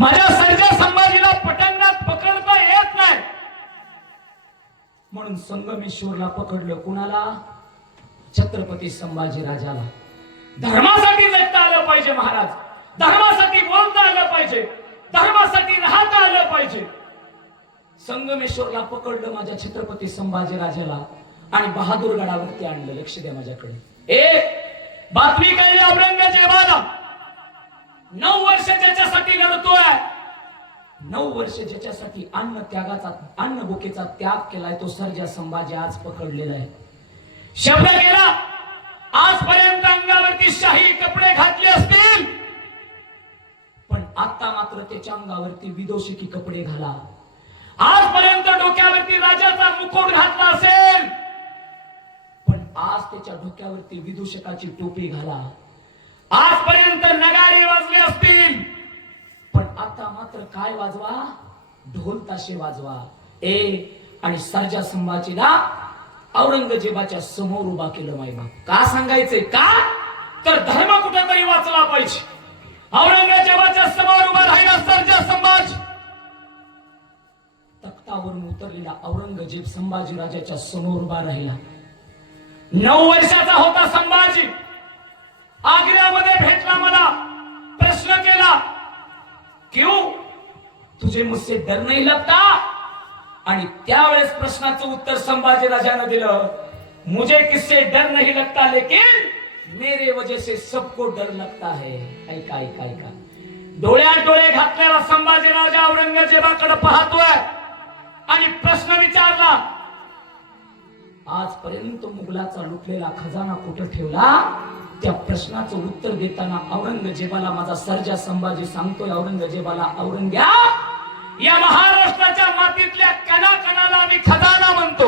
माझ्या सर्जा संभाजीला पटंगात पकडता येत नाही. म्हणून संगमेश्वरला पकडलं कुणाला? छत्रपती संभाजी राजाला. धर्मासाठी जगता आलं पाहिजे महाराज. धर्मासाठी बोलता आलं पाहिजे. धर्मासाठी राहता आलं पाहिजे. संगमेश्वरला पकडलं माझ्या छत्रपती संभाजी राजाला आणि बहादूरगडावरती आणलं. लक्ष द्या माझ्याकडे. एक बातमी कळली औरंगजेबाला. नऊ वर्ष ज्याच्यासाठी लढतोय नऊ वर्ष ज्याच्यासाठी अन्न त्यागाचा अन्न भुकेचा त्याग केलाय तो सर्जा संभाजी आज पकडलेला आहे. शब्द गेला. आजपर्यंत अंगावरती शाही कपडे घातले असतील. पण आता मात्र त्याच्या अंगावरती विदोषिकी कपडे घाला. आजपर्यंत डोक्यावरती राजाचा मुकुट घातला असेल. पण आज त्याच्या डोक्यावरती विदूषकाची टोपी घाला. आजपर्यंत नगारे वाजले असतील. पण आता मात्र काय वाजवा? ढोल ताशे वाजवा. ए आणि सर्जा संभाजीला औरंगजेबाच्या समोर उभा केलं मायबा का सांगायचंय का? तर धर्म कुठेतरी वाचला पाहिजे. औरंगजेबाच्या समोर उभा राहिला सर्जा संभाजी. तख्तावरून उतरलेला औरंगजेब संभाजी राजाच्या समोर उभा राहिला. नऊ वर्षाचा होता संभाजी. तुझे मुझसे डर नहीं लगता? आणि त्यावेळेस प्रश्नाचं उत्तर संभाजी राजानं दिलं. मुझे किससे डर नहीं लगता लेकिन मेरे वजह से सबको डर लगता है. ऐका ऐका ऐका. डोळ्यात डोळे घातलेला संभाजी राजा औरंगजेबाकडे पाहतोय आणि प्रश्न विचारला आजपर्यंत मुघलाचा लुटलेला खजाना कुठं ठेवला? त्या प्रश्नाचं उत्तर देताना औरंगजेबाला माझा सर्जा संभाजी सांगतोय. औरंगजेबाला औरंग्या या महाराष्ट्राच्या मातीतल्या कणाकणाला आम्ही खजाना म्हणतो.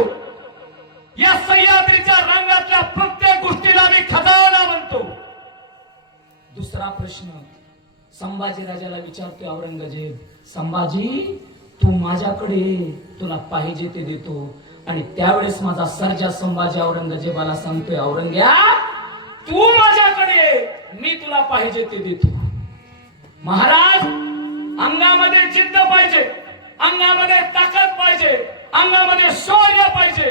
या सह्याद्रीच्या रंगातल्या प्रत्येक गोष्टीला आम्ही खजाना म्हणतो. दुसरा प्रश्न संभाजी राजाला विचारतोय औरंगजेब संभाजी तू माझ्याकडे तुला पाहिजे ते देतो. आणि त्यावेळेस माझा सर्जा संभाजी औरंगजेबाला सांगतोय औरंग्या तू माझ्याकडे मी तुला पाहिजे ते देतो. महाराज अंगामध्ये ताकद पाहिजे अंगामध्ये शौर्य पाहिजे.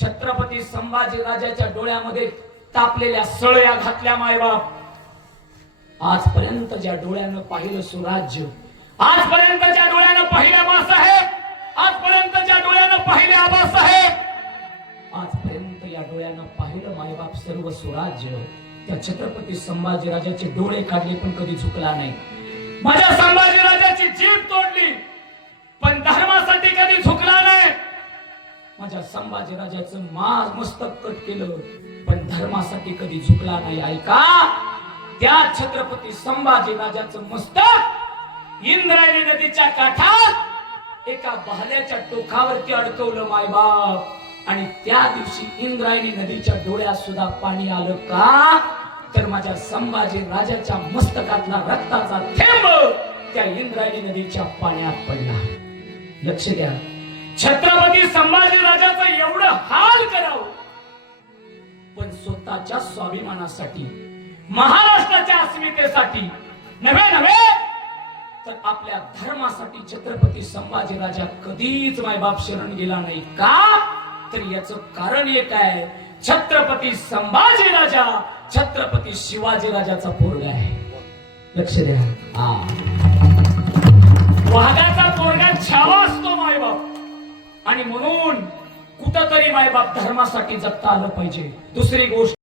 छत्रपती संभाजी राजाच्या डोळ्यामध्ये तापलेल्या सळया घातल्या मायबाप आजपर्यंत ज्या डोळ्यानं पाहिलं सुराज्य आजपर्यंत ज्या डोळ्यानं पाहिले मासाहेब आजपर्यंत ज्या डोळ्यानं पाहिले आबासाहेब आजपर्यंत या डोळ्यानं पाहिलं मायबाप सर्व स्वराज्य त्या छत्रपती संभाजी राजाचे डोळे काढले पण कधी झुकला नाही. माझ्या संभाजी राजाची जीभ तोडली. संभाजी राजाचं मस्तक कट केलं. पण धर्मासाठी कधी झुकला नाही ऐका? त्या छत्रपती संभाजी राजाचं मस्तक इंद्रायणी नदीच्या काठात एका बहल्याच्या टोकावरती अडकवलं मायबाप. आणि त्या दिवशी इंद्रायणी नदीच्या डोळ्यात सुद्धा पाणी आलं का? तर माझ्या संभाजी राजाच्या मस्तकातला रक्ताचा थेंब त्या इंद्रायणी नदीच्या पाण्यात पडला. लक्ष द्या. छत्रपती संभाजी राजाचं एवढं हाल करावं. पण स्वतःच्या स्वाभिमानासाठी महाराष्ट्राच्या अस्मितेसाठी नव्हे नव्हे तर आपल्या धर्मासाठी छत्रपती संभाजी राजा कधीच मायबाप शरण गेला नाही का? तर याच कारण एक आहे छत्रपती संभाजी राजा छत्रपती शिवाजी राजाचा पोरगा आहे. लक्ष द्या. हा. वाघाचा पोरगा छावा आणि म्हणून कुठंतरी मायबाप धर्मासाठी जगता आलं पाहिजे. दुसरी गोष्ट